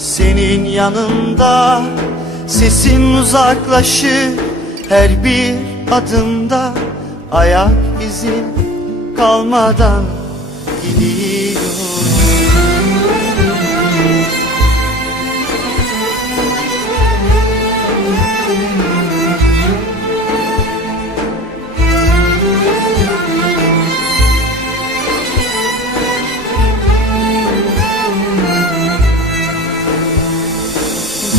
senin yanında Sesin uzaklaşır her bir adımda. Ayak izin kalmadan gidiyorum